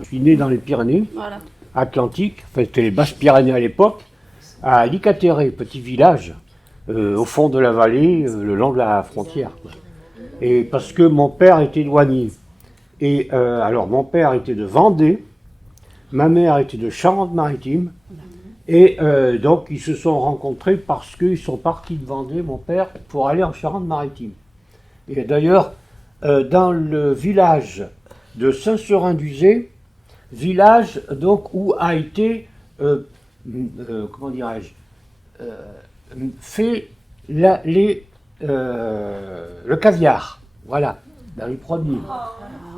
Je suis né dans les Pyrénées Voilà. Atlantiques, enfin c'était les Basses-Pyrénées à l'époque, à Licatéré, petit village, au fond de la vallée, le long de la frontière, quoi. Et parce que mon père était douanier. Et alors mon père était de Vendée, ma mère était de Charente-Maritime, et donc ils se sont rencontrés parce qu'ils sont partis de Vendée, mon père, pour aller en Charente-Maritime. Et d'ailleurs, dans le village de Saint-Seurin-d'Uzé, village donc où a été, comment dirais-je, fait le caviar, voilà, dans les premiers.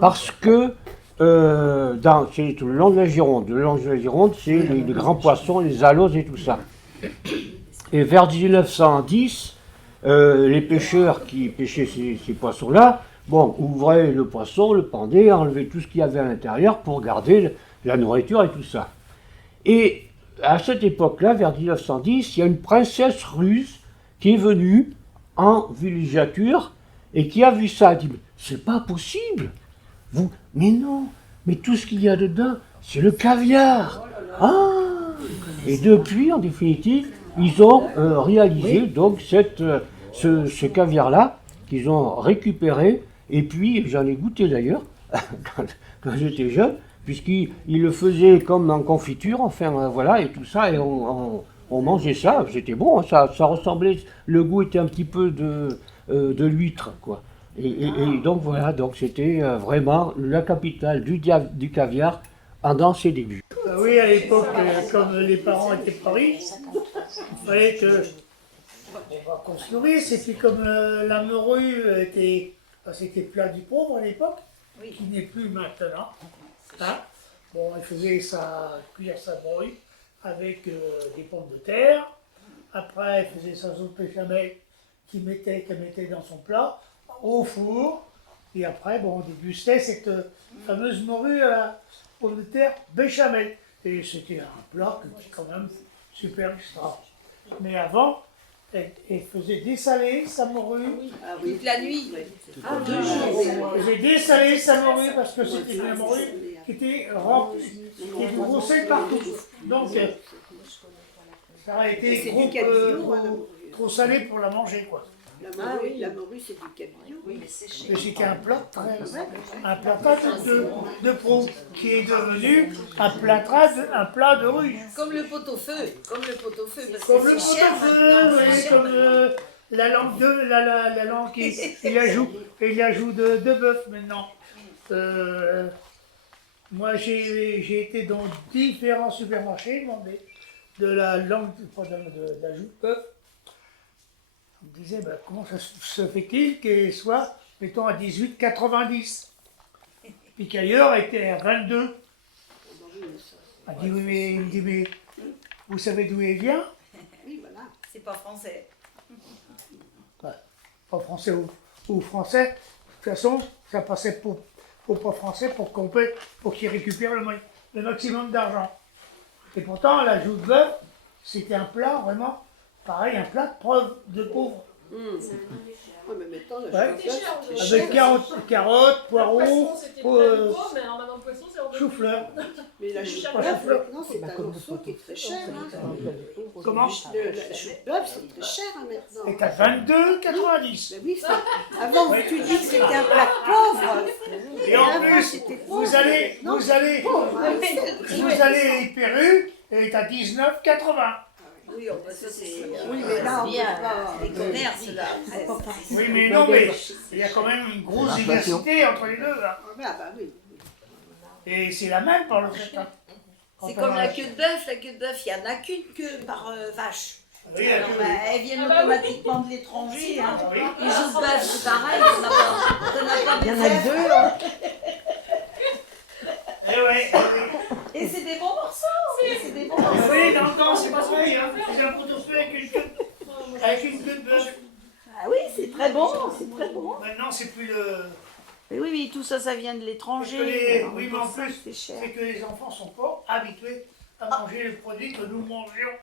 Parce que c'est le long de la Gironde. Le long de la Gironde, c'est les grands poissons, les aloses et tout ça. Et vers 1910, les pêcheurs qui pêchaient ces poissons-là, bon, ouvraient le poisson, le pendaient, enlevaient tout ce qu'il y avait à l'intérieur pour garder la nourriture et tout ça. Et à cette époque-là, vers 1910, il y a une princesse russe qui est venue en villégiature et qui a vu ça. Elle dit, mais c'est pas possible. Mais non, mais tout ce qu'il y a dedans, c'est le caviar. Ah. Et depuis, en définitive, ils ont réalisé donc ce caviar-là qu'ils ont récupéré. Et puis, j'en ai goûté d'ailleurs quand j'étais jeune, puisqu'ils le faisaient comme en confiture, enfin voilà, et tout ça, et on mangeait ça, c'était bon, ça ressemblait, le goût était un petit peu de l'huître, quoi. Et donc voilà, donc c'était vraiment la capitale du caviar dans ses débuts. Oui, à l'époque, comme les parents étaient pas riches, il fallait qu'on se nourrisse. Et puis comme la morue c'était plat du pauvre à l'époque, qui n'est plus maintenant. Hein. Bon, il faisait cuire sa morue avec des pommes de terre. Après, il faisait sa soupe béchamel qu'elle mettait dans son plat, au four. Et après, bon, on dégustait cette fameuse morue à la pomme de terre béchamel. Et c'était un plat qui était quand même super extra. Mais avant, elle faisait dessaler sa morue. Ah oui, toute la nuit. Elle faisait dessaler sa morue parce que c'était une morue qui était remplie, qui était grossée partout. Donc, ça a été trop salé pour la manger, quoi. La morue, c'est du cabillaud. Oui, mais c'est Et c'était un plat de Pau, qui est devenu un plat de ruche. Comme le pot-au-feu. Comme le pot-au-feu. Comme le pot-au-feu, oui, comme la langue il ajoute de bœuf maintenant. Moi, j'ai été dans différents supermarchés, demandé de la langue de la joue de bœuf. On me disait, ben, comment ça se fait-il qu'elle soit, mettons, à 18,90 puis qu'ailleurs, elle était à 22. Il me dit, mais vous savez d'où elle vient? Oui, voilà. C'est pas français. Pas français ou français. De toute façon, ça passait pour pas français pour qu'ils récupèrent le maximum d'argent. Et pourtant, la joue de bœuf, c'était un plat vraiment, pareil, un plat de preuve de pauvre. Oui, mais maintenant, Avec carottes, poireaux, chou-fleur. Mais la chou de Pas bœuf, chou-fleur. maintenant, c'est un morceau qui est très cher. Comment? La chou de bœuf, c'est très cher maintenant. C'est à 22,90. Mais oui, avant, tu dis que c'était un plat pauvre. Et en plus, vous allez à Pérou, elle est à 19,80. Oui, ça c'est. Oui, mais là, on bien. peut pas. Les commerces là. Oui, mais non, mais il y a quand même une grosse diversité entre les deux. Hein. Ah bah oui. Et c'est la même par le fait. Hein. C'est comme la queue de bœuf. La queue de bœuf, il n'y en a qu'une queue par vache. Oui, Alors, elles viennent automatiquement de l'étranger. Hein. oui. Les joues de bœuf, c'est pareil. T'en as pas Il y en a deux. Eh ouais, Et c'est des bons morceaux. C'est des bons morceaux. oui, non, c'est pas pareil. Hein. C'est un pot-au-feu avec une queue de bœuf. Ah oui, c'est très bon. C'est très bon. Maintenant, c'est plus le. Mais oui, tout ça, ça vient de Parce l'étranger. que Alors, oui, mais en plus, c'est cher. c'est que les enfants sont pas habitués à manger les produits que nous mangions